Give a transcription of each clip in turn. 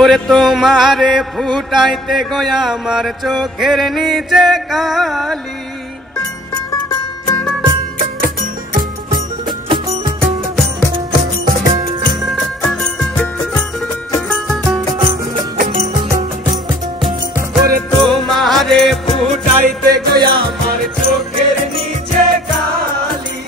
ওরে তোমারে ফুটাইতে গয়া আমার চোখের নিচে কালি ওরে তোমারে ফুটাইতে গয়া আমার চোখের নিচে কালি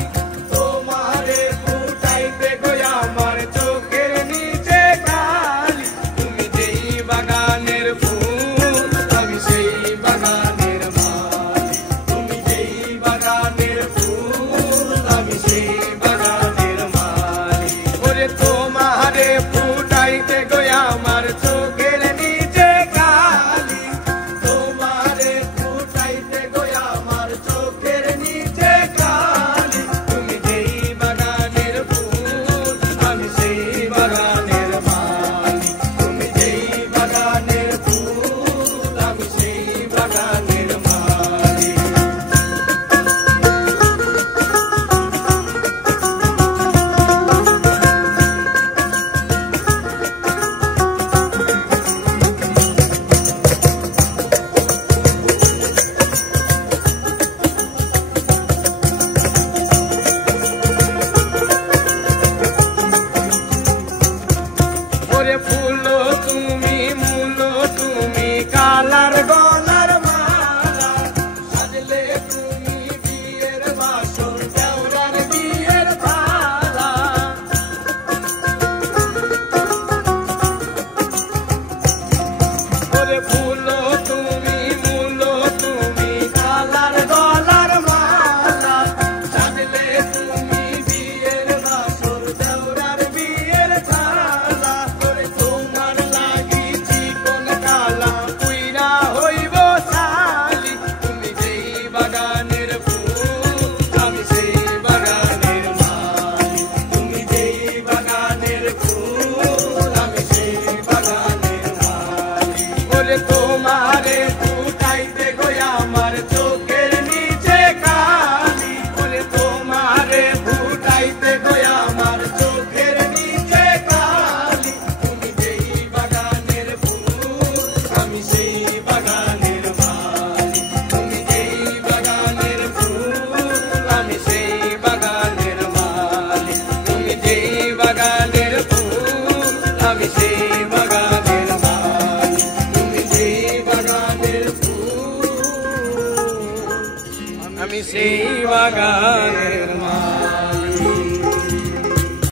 তোমারে ফুটাইতে গয়া আমার চোখের নিচে কালি তুমি যেই বাগানের ফুল আমি সেই বাগানের মালি তুমি যেই বাগানের ফুল আমি সেই বাগানের মালি ওরে তোমারে ফুটাইতে গয়া আমার চোখের নিচে কালি তোমারে ফুটাইতে গয়া আমার চোখের নিচে কালি তুমি যেই বাগানের ফুল আমি সেই বাগানের মালি তুমি যেই বাগানের ফুল আমি সেই বাগানের মালি ওরে ফুলো তুমি মুলো তুমি কালার গলার মালা সাজলে তুমি বিয়ের বাসর দেওরার বিয়ের থালা ওরে ফুলো তুমি মুলো তুমি কালার গলার মালা সাজলে তুমি বিয়ের বাসর দেওরার বিয়ের থালা ওরে তোমার লাগি চিকন কালা পুইরা হইব সালি তুমি যেই বাগানের ফুল আমি সেই বাগানের মালি তুমি যেই বাগানের ফুল আমি সেই বাগানের মালি ওরে তোমারে ফুটাইতে গয়া আমার চোখের নিচে কালি ওরে তোমারে ফুটাইতে গয়া আমার চোখের নিচে কালি তুমি যেই বাগানের ফুল আমি সেই বাগানের মালি তুমি যেই বাগানের ফুল আমি সেই বাগানের মালি তুমি যেই বাগানের ফুল আমি সেই বাগানের মালি তুমি যেই বাগানের ফুল আমি সেই বাগান